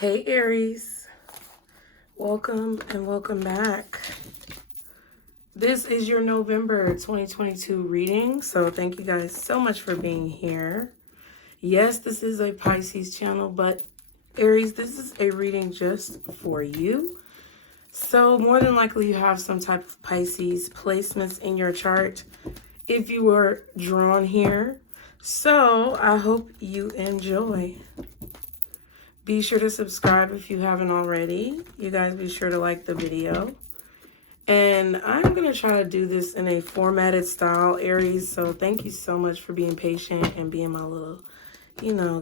Hey Aries, welcome and welcome back. This is your November 2022 reading, so thank you guys so much for being here. Yes, this is a Pisces channel, but Aries, this is a reading just for you. So more than likely you have some type of Pisces placements in your chart if you were drawn here. So I hope you enjoy. Be sure to subscribe if you haven't already. You guys be sure to like the video. And I'm going to try to do this in a formatted style, Aries. So thank you so much for being patient and being my little,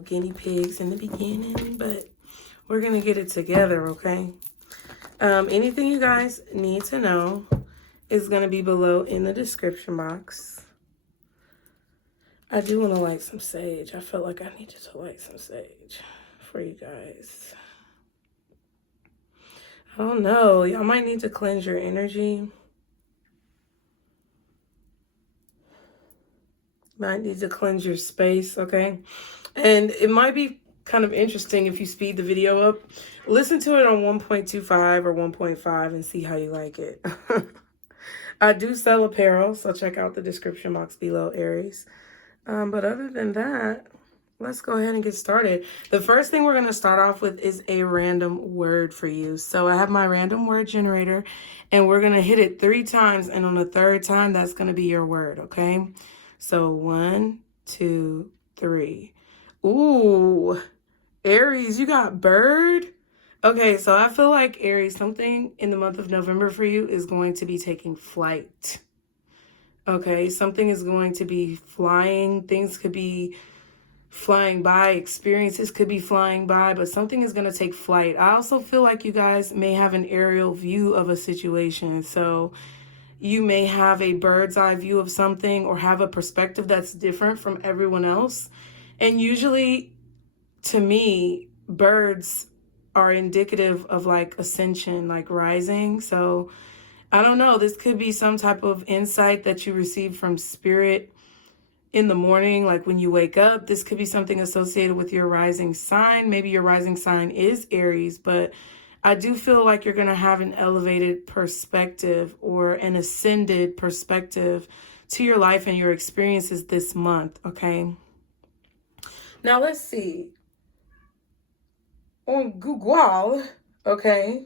guinea pigs in the beginning. But we're going to get it together, okay? Anything you guys need to know is going to be below in the description box. I do want to light some sage. I felt like I needed to light some sage for you guys. I don't know. Y'all might need to cleanse your energy. Might need to cleanse your space, okay? And it might be kind of interesting if you speed the video up. Listen to it on 1.25 or 1.5 and see how you like it. I do sell apparel, so check out the description box below, Aries. But other than that, let's go ahead and get started. The first thing we're going to start off with is a random word for you. So I have my random word generator, and we're going to hit it 3 times. And on the 3rd time, that's going to be your word, okay? So 1, 2, 3. Ooh, Aries, you got bird? Okay, so I feel like, Aries, something in the month of November for you is going to be taking flight. Okay, something is going to be flying. Things could be flying by. Experiences could be flying by, but something is going to take flight. I also feel like you guys may have an aerial view of a situation. So you may have a bird's eye view of something or have a perspective that's different from everyone else. And usually, to me, birds are indicative of like ascension, like rising. So I don't know, this could be some type of insight that you receive from spirit in the morning, like when you wake up. This could be something associated with your rising sign. Maybe your rising sign is Aries, but I do feel like you're going to have an elevated perspective or an ascended perspective to your life and your experiences this month, okay? Now let's see. On Google, okay?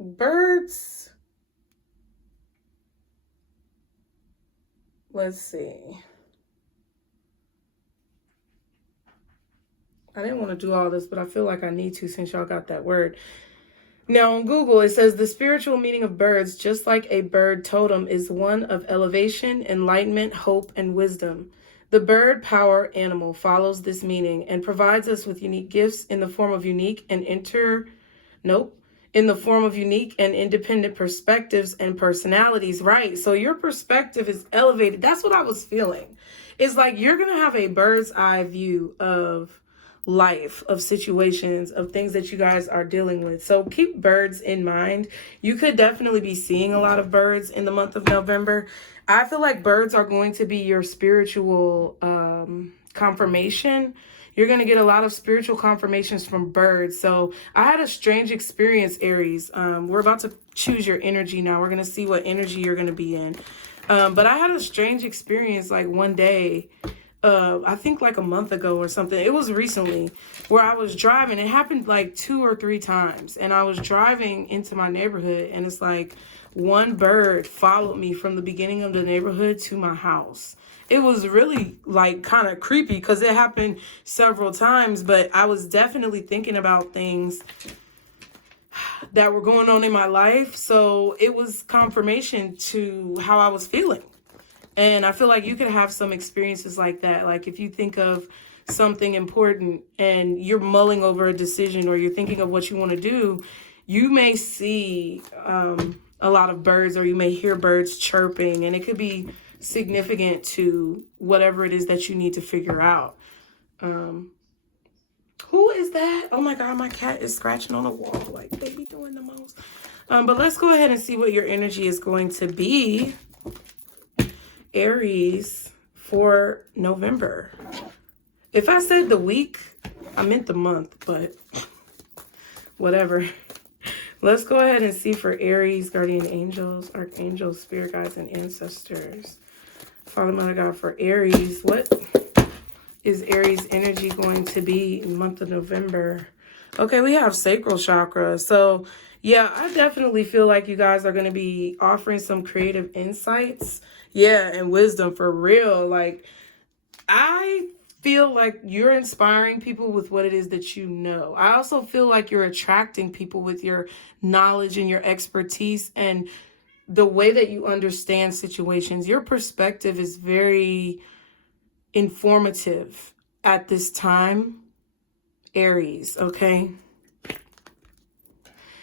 Birds. Let's see. I didn't want to do all this, but I feel like I need to since y'all got that word. Now on Google, it says the spiritual meaning of birds, just like a bird totem, is one of elevation, enlightenment, hope, and wisdom. The bird power animal follows this meaning and provides us with unique gifts in the form of unique and independent perspectives and personalities. Right. So your perspective is elevated. That's what I was feeling. It's like you're going to have a bird's eye view of life, of situations, of things that you guys are dealing with. So keep birds in mind. You could definitely be seeing a lot of birds in the month of November. I feel like birds are going to be your spiritual confirmation. You're going to get a lot of spiritual confirmations from birds. So I had a strange experience, Aries. We're about to choose your energy now. We're going to see what energy you're going to be in. But I had a strange experience like one day, I think like a month ago or something. It was recently where I was driving. It happened like 2 or 3 times. And I was driving into my neighborhood, and it's like one bird followed me from the beginning of the neighborhood to my house. It was really like kind of creepy because it happened several times, but I was definitely thinking about things that were going on in my life. So it was confirmation to how I was feeling. And I feel like you could have some experiences like that. Like if you think of something important and you're mulling over a decision or you're thinking of what you want to do, you may see a lot of birds, or you may hear birds chirping, and it could be significant to whatever it is that you need to figure out. Who is that? Oh my God, my cat is scratching on the wall like they be doing the most. But let's go ahead and see what your energy is going to be, Aries, for November. If I said the week, I meant the month, but whatever. Let's go ahead and see for Aries, guardian angels, archangels, spirit guides, and ancestors. Father, Mother God, for Aries, what is Aries energy going to be in the month of November? Okay, we have sacral chakra. So, yeah, I definitely feel like you guys are going to be offering some creative insights. Yeah, and wisdom for real. Like, I feel like you're inspiring people with what it is that you know. I also feel like you're attracting people with your knowledge and your expertise and the way that you understand situations. Your perspective is very informative at this time, Aries, okay?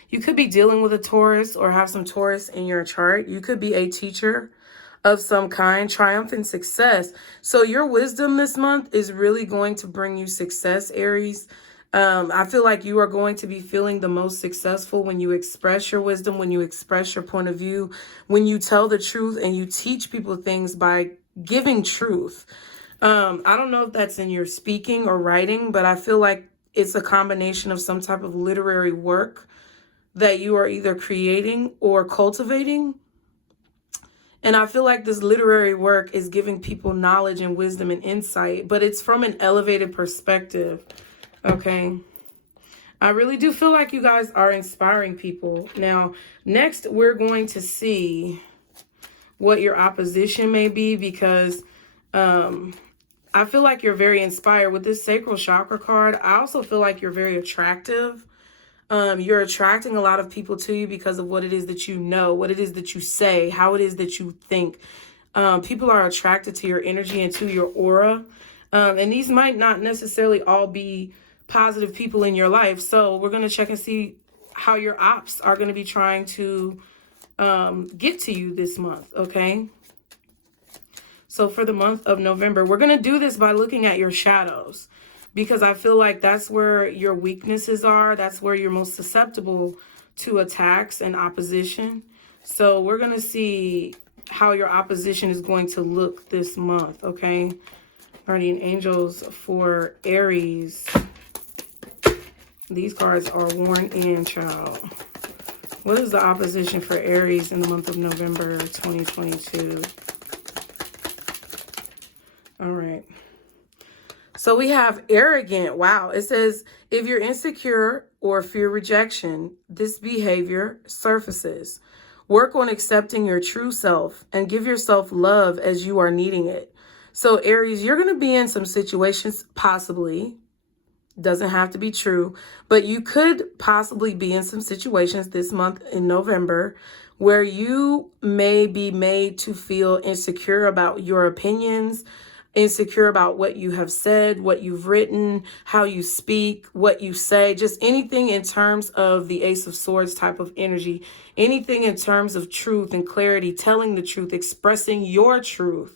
You could be dealing with a Taurus or have some Taurus in your chart. You could be a teacher of some kind, triumphant success. So your wisdom this month is really going to bring you success, Aries. I feel like you are going to be feeling the most successful when you express your wisdom, when you express your point of view, when you tell the truth and you teach people things by giving truth. I don't know if that's in your speaking or writing, but I feel like it's a combination of some type of literary work that you are either creating or cultivating. And I feel like this literary work is giving people knowledge and wisdom and insight, but it's from an elevated perspective, okay? I really do feel like you guys are inspiring people. Now, next, we're going to see what your opposition may be, because I feel like you're very inspired. With this sacral chakra card, I also feel like you're very attractive. You're attracting a lot of people to you because of what it is that you know, what it is that you say, how it is that you think. People are attracted to your energy and to your aura. And these might not necessarily all be positive people in your life. So we're going to check and see how your ops are going to be trying to get to you this month, okay? So for the month of November, we're going to do this by looking at your shadows, because I feel like that's where your weaknesses are. That's where you're most susceptible to attacks and opposition. So we're going to see how your opposition is going to look this month, okay? Guardian angels for Aries. These cards are worn in, child. What is the opposition for Aries in the month of November 2022? All right. So we have arrogant. Wow. It says, if you're insecure or fear rejection, this behavior surfaces. Work on accepting your true self and give yourself love as you are needing it. So Aries, you're going to be in some situations, possibly, doesn't have to be true, but you could possibly be in some situations this month in November where you may be made to feel insecure about your opinions, insecure about what you have said, what you've written, how you speak, what you say, just anything in terms of the Ace of Swords type of energy, anything in terms of truth and clarity, telling the truth, expressing your truth.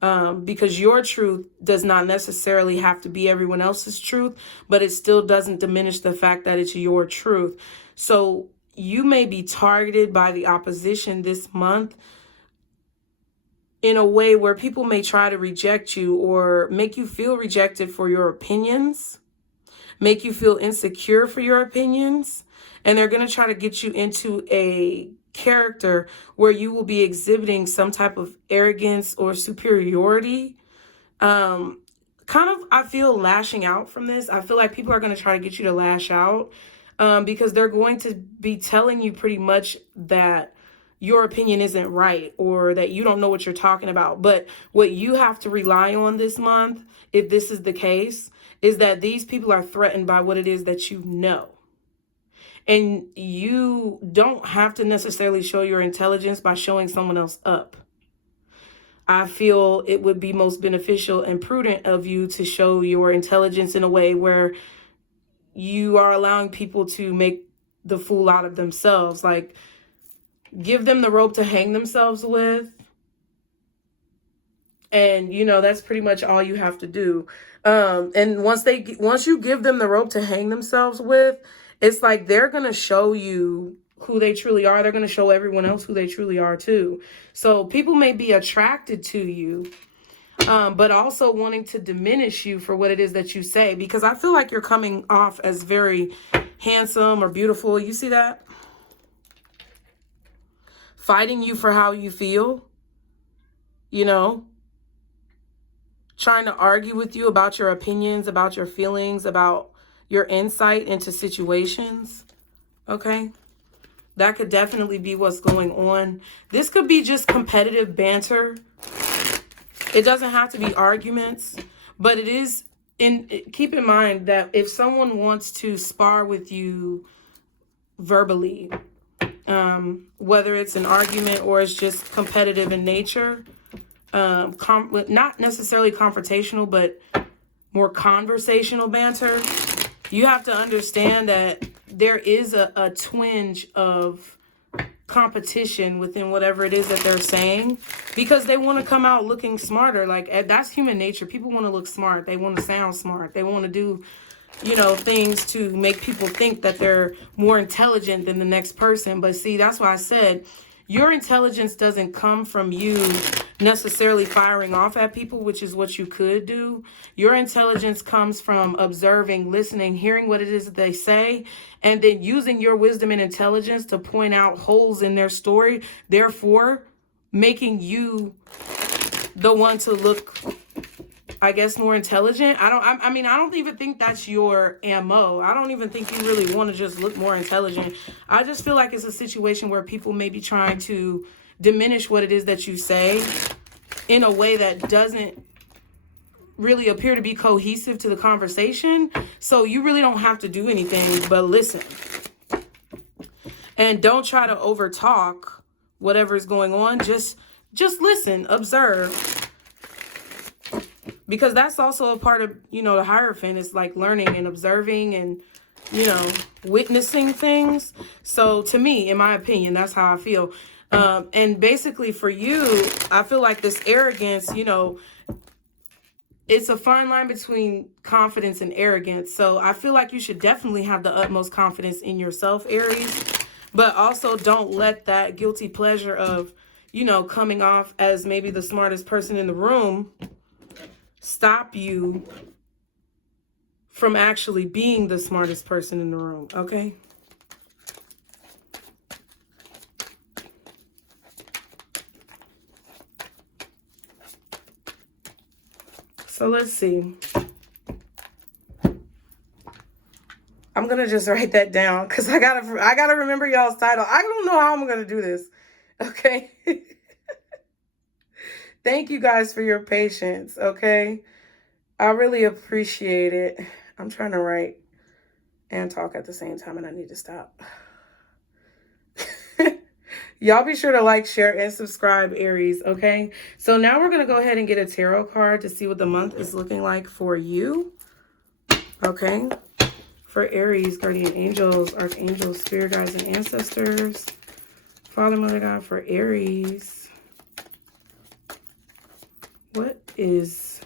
Because your truth does not necessarily have to be everyone else's truth, but it still doesn't diminish the fact that it's your truth. So you may be targeted by the opposition this month in a way where people may try to reject you or make you feel rejected for your opinions, make you feel insecure for your opinions, and they're going to try to get you into a character where you will be exhibiting some type of arrogance or superiority. Kind of, I feel lashing out from this. I feel like people are going to try to get you to lash out because they're going to be telling you pretty much that your opinion isn't right or that you don't know what you're talking about. But what you have to rely on this month, if this is the case, is that these people are threatened by what it is that you know. And you don't have to necessarily show your intelligence by showing someone else up. I feel it would be most beneficial and prudent of you to show your intelligence in a way where you are allowing people to make the fool out of themselves. Like, give them the rope to hang themselves with. And, you know, that's pretty much all you have to do. And once you give them the rope to hang themselves with, it's like they're going to show you who they truly are. They're going to show everyone else who they truly are too. So people may be attracted to you but also wanting to diminish you for what it is that you say, because I feel like you're coming off as very handsome or beautiful. You see that? Fighting you for how you feel, you know, trying to argue with you about your opinions, about your feelings, about your insight into situations. Okay? That could definitely be what's going on. This could be just competitive banter. It doesn't have to be arguments, but it is keep in mind that if someone wants to spar with you verbally, whether it's an argument or it's just competitive in nature, not necessarily confrontational, but more conversational banter, you have to understand that there is a twinge of competition within whatever it is that they're saying, because they want to come out looking smarter. Like, that's human nature. People want to look smart. They want to sound smart. They want to do, you know, things to make people think that they're more intelligent than the next person. But see, that's why I said your intelligence doesn't come from you necessarily firing off at people, which is what you could do. Your intelligence comes from observing, listening, hearing what it is that they say, and then using your wisdom and intelligence to point out holes in their story, therefore making you the one to look, I guess, more intelligent. I mean, I don't even think that's your MO. I don't even think you really want to just look more intelligent. I just feel like it's a situation where people may be trying to diminish what it is that you say in a way that doesn't really appear to be cohesive to the conversation. So you really don't have to do anything but listen. And don't try to overtalk whatever is going on. Just listen, observe. Because that's also a part of, you know, the Hierophant is like learning and observing and, you know, witnessing things. So to me, in my opinion, that's how I feel. And basically for you, I feel like this arrogance, you know, it's a fine line between confidence and arrogance. So I feel like you should definitely have the utmost confidence in yourself, Aries. But also don't let that guilty pleasure of, you know, coming off as maybe the smartest person in the room stop you from actually being the smartest person in the room, okay? So let's see. I'm gonna just write that down because I gotta remember y'all's title. I don't know how I'm gonna do this. Okay. Thank you guys for your patience. Okay. I really appreciate it. I'm trying to write and talk at the same time, and I need to stop. Y'all be sure to like, share, and subscribe, Aries, okay? So now we're going to go ahead and get a tarot card to see what the month is looking like for you, okay? For Aries, guardian angels, archangels, spirit guides, and ancestors. Father, Mother, God, for Aries. What is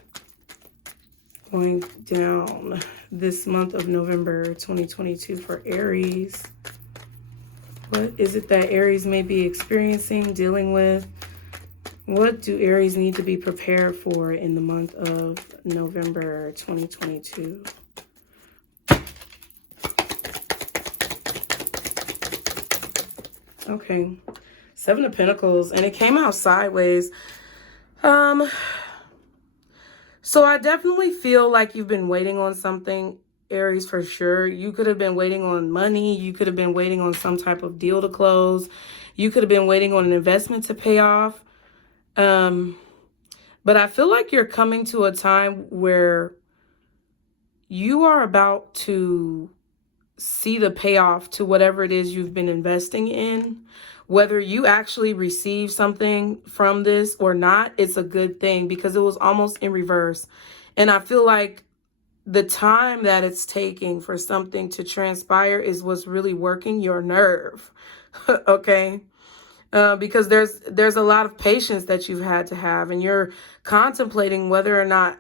going down this month of November 2022 for Aries? What is it that Aries may be experiencing, dealing with? What do Aries need to be prepared for in the month of November 2022? Okay, Seven of Pentacles, and it came out sideways. So I definitely feel like you've been waiting on something, Aries, for sure. You could have been waiting on money. You could have been waiting on some type of deal to close. You could have been waiting on an investment to pay off. But I feel like you're coming to a time where you are about to see the payoff to whatever it is you've been investing in. Whether you actually receive something from this or not, it's a good thing because it was almost in reverse. And I feel like the time that it's taking for something to transpire is what's really working your nerve, okay? Because there's a lot of patience that you've had to have, and you're contemplating whether or not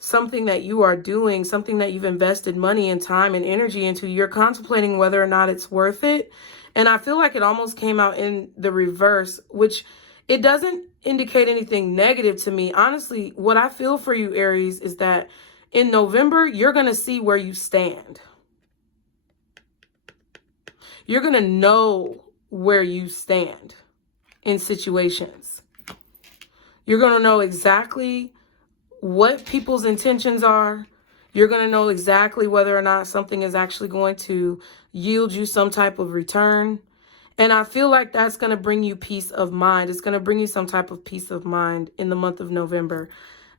something that you are doing, something that you've invested money and time and energy into, you're contemplating whether or not it's worth it. And I feel like it almost came out in the reverse, which It doesn't indicate anything negative to me. Honestly, what I feel for you, Aries, is that in November, you're going to see where you stand. You're going to know where you stand in situations. You're going to know exactly what people's intentions are. You're going to know exactly whether or not something is actually going to yield you some type of return. And I feel like that's going to bring you peace of mind. It's going to bring you some type of peace of mind in the month of November.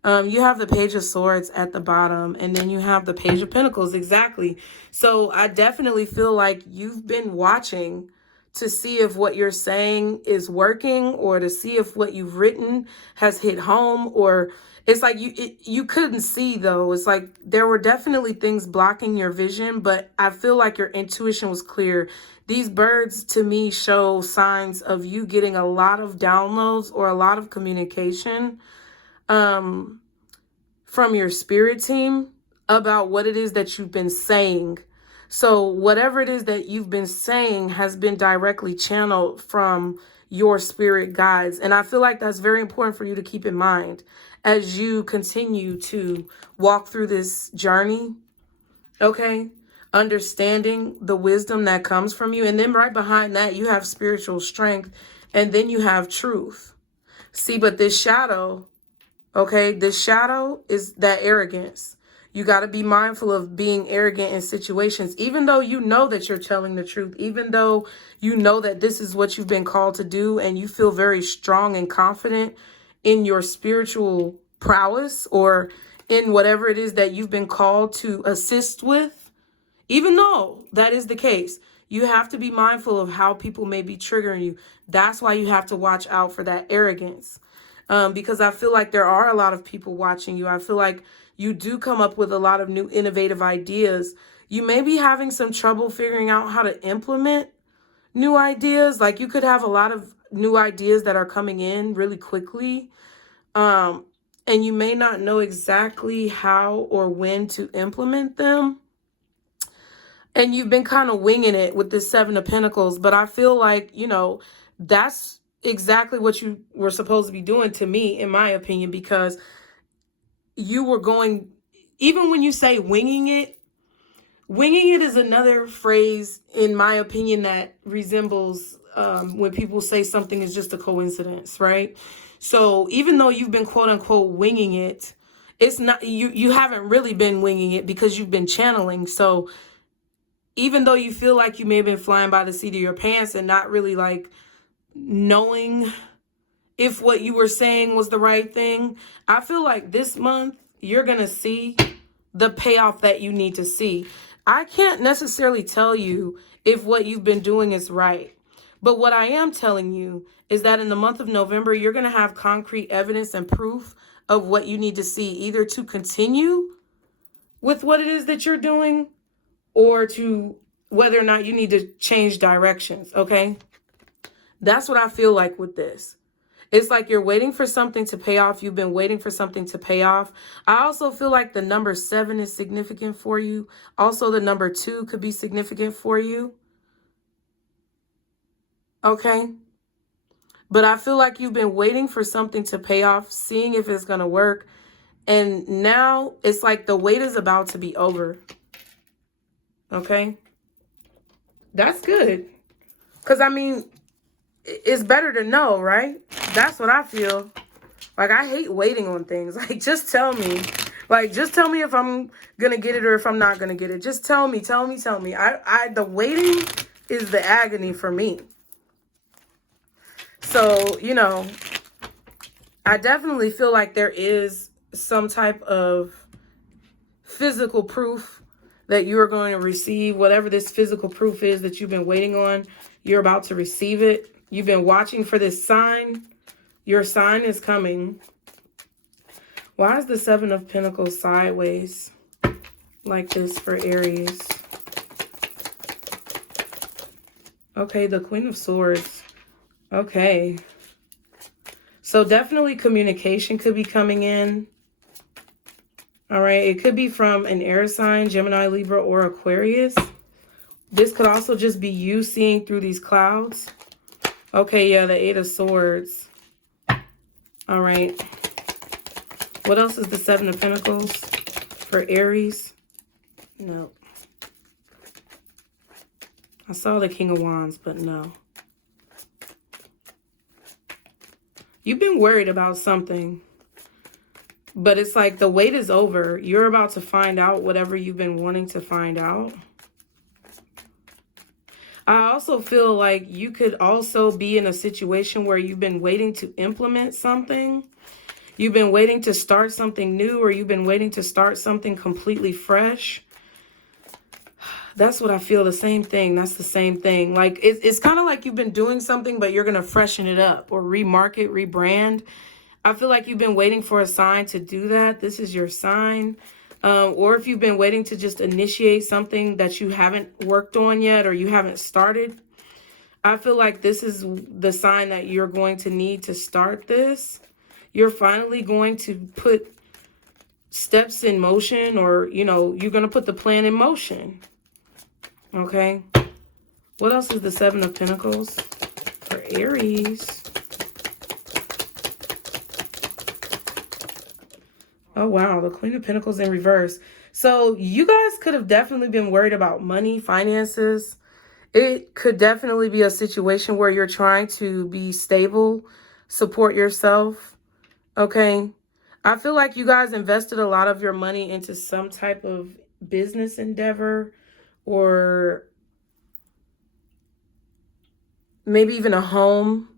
You have the Page of Swords at the bottom, and then you have the Page of Pentacles. Exactly. So I definitely feel like you've been watching to see if what you're saying is working, or to see if what you've written has hit home, or it's like you couldn't see, though. It's like there were definitely things blocking your vision, but I feel like your intuition was clear. These birds to me show signs of you getting a lot of downloads or a lot of communication from your spirit team about what it is that you've been saying. So whatever it is that you've been saying has been directly channeled from your spirit guides. And I feel like that's very important for you to keep in mind as you continue to walk through this journey. Okay? Understanding the wisdom that comes from you. And then right behind that, you have spiritual strength. And then you have truth. See, but this shadow, okay, this shadow is that arrogance. You got to be mindful of being arrogant in situations, even though you know that you're telling the truth, even though you know that this is what you've been called to do, and you feel very strong and confident in your spiritual prowess or in whatever it is that you've been called to assist with. Even though that is the case, you have to be mindful of how people may be triggering you. That's why you have to watch out for that arrogance. Because I feel like there are a lot of people watching you. I feel like you do come up with a lot of new innovative ideas. You may be having some trouble figuring out how to implement new ideas. Like you could have a lot of new ideas that are coming in really quickly. And you may not know exactly how or when to implement them. And you've been kind of winging it with this Seven of Pentacles. But I feel like, you know, that's exactly what you were supposed to be doing, to me, in my opinion, because you were going, even when you say winging it is another phrase, in my opinion, that resembles when people say something is just a coincidence, right? So even though you've been quote unquote winging it, it's not, you haven't really been winging it because you've been channeling. So even though you feel like you may have been flying by the seat of your pants and not really like knowing if what you were saying was the right thing, I feel like this month you're going to see the payoff that you need to see. I can't necessarily tell you if what you've been doing is right. But what I am telling you is that in the month of November, you're going to have concrete evidence and proof of what you need to see, either to continue with what it is that you're doing, or to whether or not you need to change directions, okay? That's what I feel like with this. It's like you're waiting for something to pay off. You've been waiting for something to pay off. I also feel like the number 7 is significant for you. Also, the number 2 could be significant for you. Okay? But I feel like you've been waiting for something to pay off, seeing if it's going to work. And now it's like the wait is about to be over. Okay? That's good. Because, I mean, it's better to know, right? That's what I feel. Like, I hate waiting on things. Like, just tell me. Like, just tell me if I'm going to get it or if I'm not going to get it. Just tell me. The waiting is the agony for me. So, you know, I definitely feel like there is some type of physical proof that you are going to receive. Whatever this physical proof is that you've been waiting on, you're about to receive it. You've been watching for this sign. Your sign is coming. Why is the 7 of Pentacles sideways like this for Aries? Okay, the Queen of Swords. Okay. So definitely communication could be coming in. All right, it could be from an air sign, Gemini, Libra, or Aquarius. This could also just be you seeing through these clouds. Okay, yeah, the 8 of Swords. All right. What else is the Seven of Pentacles for Aries? No. I saw the King of Wands, but no. You've been worried about something, but it's like the wait is over. You're about to find out whatever you've been wanting to find out. I also feel like you could also be in a situation where you've been waiting to implement something. You've been waiting to start something new, or you've been waiting to start something completely fresh. That's what I feel, the same thing. That's the same thing. Like, it's kind of like you've been doing something, but you're going to freshen it up or remarket, rebrand. I feel like you've been waiting for a sign to do that. This is your sign. Or if you've been waiting to just initiate something that you haven't worked on yet or you haven't started, I feel like this is the sign that you're going to need to start this. You're finally going to put steps in motion, or, you know, you're going to put the plan in motion. Okay. What else is the Seven of Pentacles for Aries? Oh, wow. The Queen of Pentacles in reverse. So you guys could have definitely been worried about money, finances. It could definitely be a situation where you're trying to be stable, support yourself. Okay. I feel like you guys invested a lot of your money into some type of business endeavor, or maybe even a home,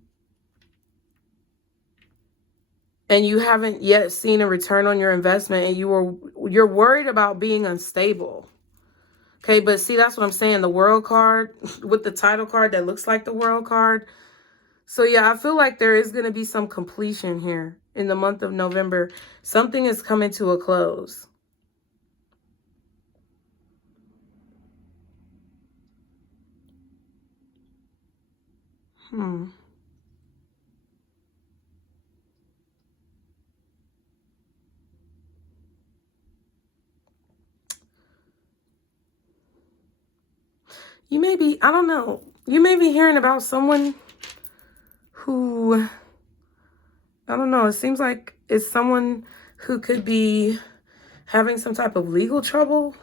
and you haven't yet seen a return on your investment, and you're worried about being unstable. Okay, but see, that's what I'm saying. The World card with the title card that looks like the World card. So yeah, I feel like there is going to be some completion here in the month of November. Something is coming to a close. You may be, I don't know, you may be hearing about someone who, I don't know, it seems like it's someone who could be having some type of legal trouble.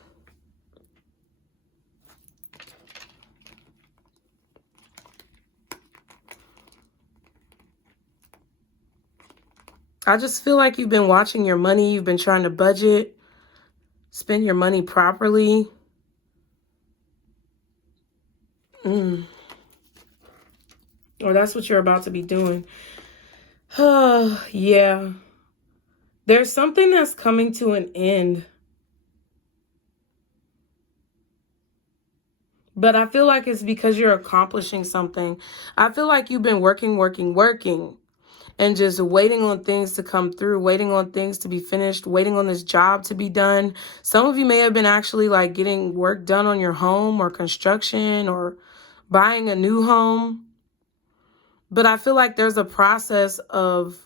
I just feel like you've been watching your money. You've been trying to budget, spend your money properly. Or that's what you're about to be doing. Oh, yeah. There's something that's coming to an end. But I feel like it's because you're accomplishing something. I feel like you've been working, and just waiting on things to come through, waiting on things to be finished, waiting on this job to be done. Some of you may have been actually like getting work done on your home or construction or buying a new home. But I feel like there's a process of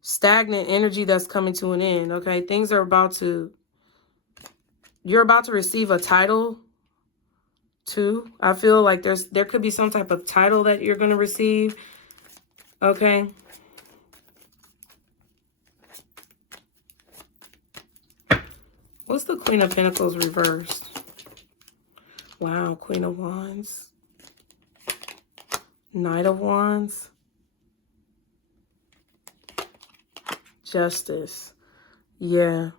stagnant energy that's coming to an end. Okay, things are you're about to receive a title too. I feel like there could be some type of title that you're going to receive. Okay. What's the Queen of Pentacles reversed? Wow, Queen of Wands. Knight of Wands. Justice. Yeah.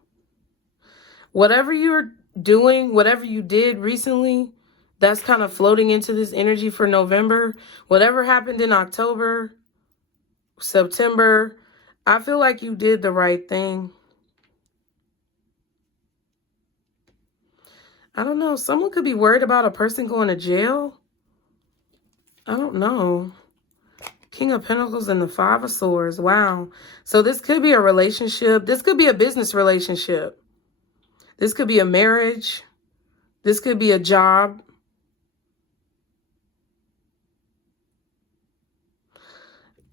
Whatever you're doing, whatever you did recently, that's kind of floating into this energy for November. Whatever happened in October, September, I feel like you did the right thing. I don't know. Someone could be worried about a person going to jail. I don't know. King of Pentacles and the Five of Swords. Wow. So this could be a relationship. This could be a business relationship. This could be a marriage. This could be a job.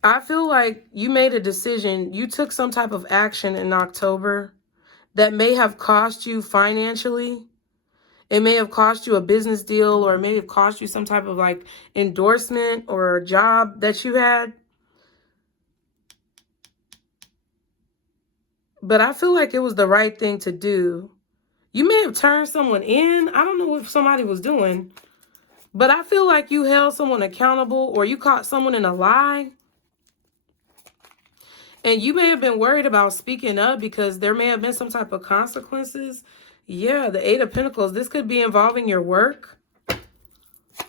I feel like you made a decision. You took some type of action in October that may have cost you financially. It may have cost you a business deal, or it may have cost you some type of like endorsement or a job that you had. but I feel like it was the right thing to do. You may have turned someone in. I don't know what somebody was doing, but I feel like you held someone accountable, or you caught someone in a lie. And you may have been worried about speaking up because there may have been some type of consequences. Yeah, the Eight of Pentacles. This could be involving your work.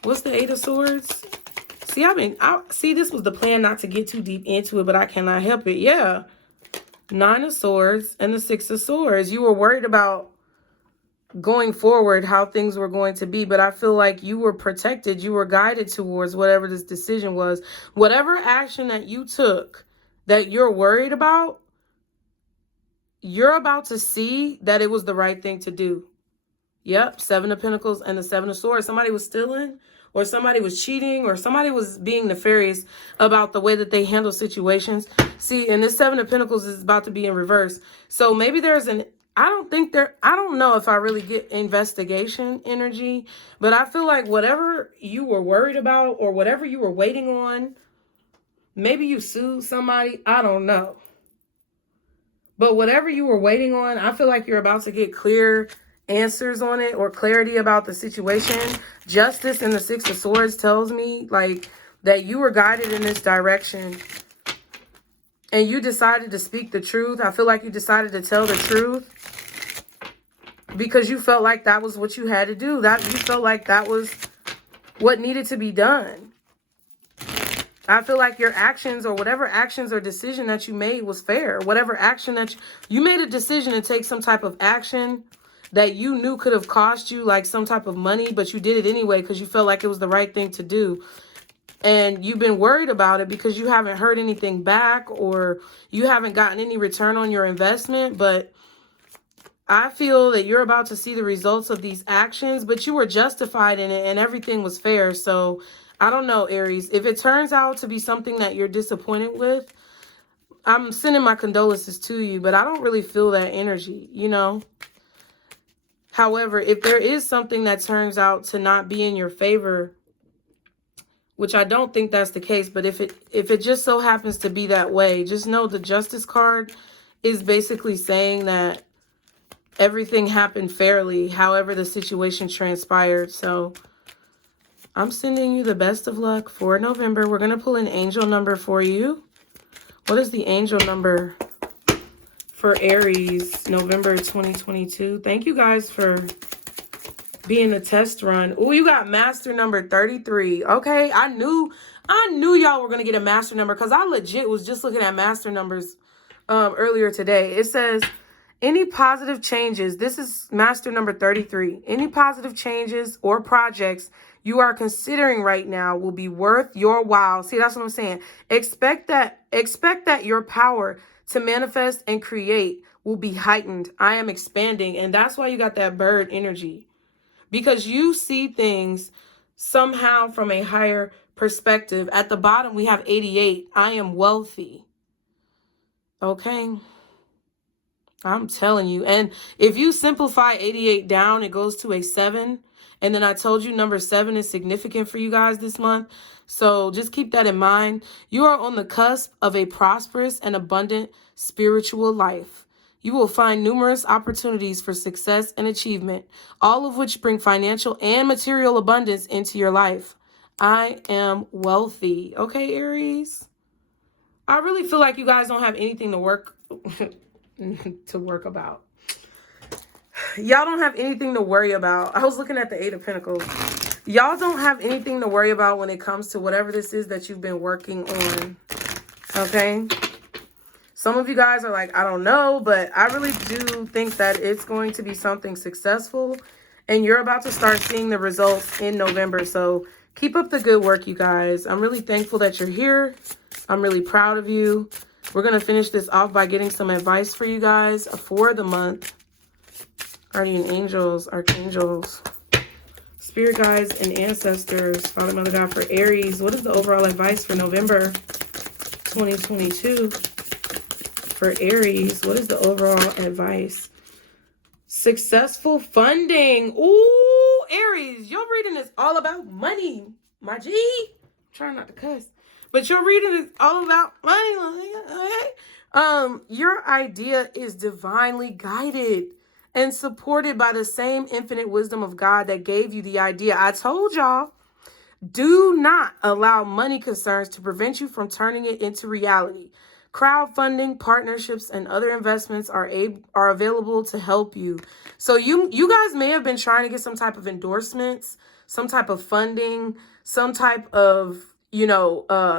What's the Eight of Swords? See, this was the plan not to get too deep into it, but I cannot help it. Yeah. Nine of Swords and the Six of Swords. You were worried about going forward, how things were going to be, but I feel like you were protected. You were guided towards whatever this decision was. Whatever action that you took that you're worried about, you're about to see that it was the right thing to do. Yep, Seven of Pentacles and the Seven of Swords. Somebody was stealing, or somebody was cheating, or somebody was being nefarious about the way that they handle situations. See, and this Seven of Pentacles is about to be in reverse. So maybe there's I don't know if I really get investigation energy, but I feel like whatever you were worried about or whatever you were waiting on, maybe you sued somebody. I don't know. But whatever you were waiting on, I feel like you're about to get clear answers on it, or clarity about the situation. Justice in the Six of Swords tells me like that you were guided in this direction and you decided to speak the truth. I feel like you decided to tell the truth because you felt like that was what you had to do. That you felt like that was what needed to be done. I feel like your actions, or whatever actions or decision that you made, was fair. Whatever action that you made a decision to take some type of action that you knew could have cost you like some type of money, but you did it anyway because you felt like it was the right thing to do. And you've been worried about it because you haven't heard anything back, or you haven't gotten any return on your investment. But I feel that you're about to see the results of these actions, but you were justified in it and everything was fair. So I don't know, Aries, if it turns out to be something that you're disappointed with, I'm sending my condolences to you, but I don't really feel that energy, you know? However, if there is something that turns out to not be in your favor, which I don't think that's the case, but if it just so happens to be that way, just know the Justice card is basically saying that everything happened fairly, however the situation transpired. So I'm sending you the best of luck for November. We're going to pull an angel number for you. What is the angel number for Aries, November 2022? Thank you guys for being a test run. Oh, you got master number 33. Okay, I knew y'all were going to get a master number because I legit was just looking at master numbers earlier today. It says, any positive changes, this is master number 33. Any positive changes or projects you are considering right now will be worth your while. See, that's what I'm saying. Expect that your power to manifest and create will be heightened. I am expanding. And that's why you got that bird energy. Because you see things somehow from a higher perspective. At the bottom, we have 88. I am wealthy. Okay. I'm telling you. And if you simplify 88 down, it goes to a 7. And then I told you number 7 is significant for you guys this month. So just keep that in mind. You are on the cusp of a prosperous and abundant spiritual life. You will find numerous opportunities for success and achievement, all of which bring financial and material abundance into your life. I am wealthy. Okay, Aries? I really feel like you guys don't have anything to work about. Y'all don't have anything to worry about. I was looking at the Eight of Pentacles. Y'all don't have anything to worry about when it comes to whatever this is that you've been working on. Okay? Some of you guys are like, I don't know, but I really do think that it's going to be something successful. And you're about to start seeing the results in November. So keep up the good work, you guys. I'm really thankful that you're here. I'm really proud of you. We're going to finish this off by getting some advice for you guys for the month. Guardian angels, archangels, spirit guides, and ancestors. Father, Mother, God, for Aries, what is the overall advice for November 2022? For Aries, what is the overall advice? Successful funding. Ooh, Aries, your reading is all about money, my G. I'm trying not to cuss. But your reading is all about money. Okay? Your idea is divinely guided and supported by the same infinite wisdom of God that gave you the idea. I told y'all, do not allow money concerns to prevent you from turning it into reality. Crowdfunding, partnerships, and other investments are available to help you. So you guys may have been trying to get some type of endorsements, some type of funding, some type of,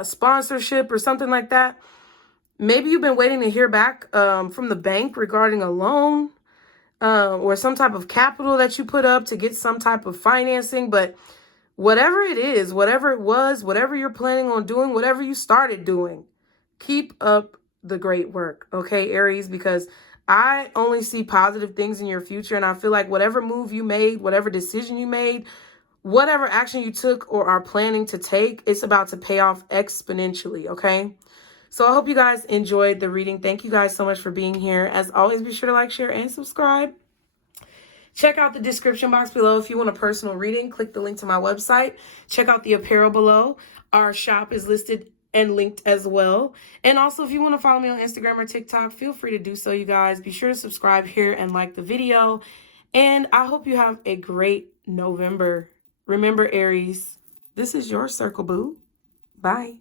sponsorship or something like that. Maybe you've been waiting to hear back from the bank regarding a loan or some type of capital that you put up to get some type of financing. But whatever it is, whatever it was, whatever you're planning on doing, whatever you started doing, keep up the great work, okay, Aries? Because I only see positive things in your future. And I feel like whatever move you made, whatever decision you made, whatever action you took or are planning to take, it's about to pay off exponentially, okay? So I hope you guys enjoyed the reading. Thank you guys so much for being here. As always, be sure to like, share, and subscribe. Check out the description box below if you want a personal reading. Click the link to my website. Check out the apparel below. Our shop is listed and linked as well. And also, if you want to follow me on Instagram or TikTok, feel free to do so, you guys. Be sure to subscribe here and like the video. And I hope you have a great November. Remember, Aries, this is your circle, boo. Bye.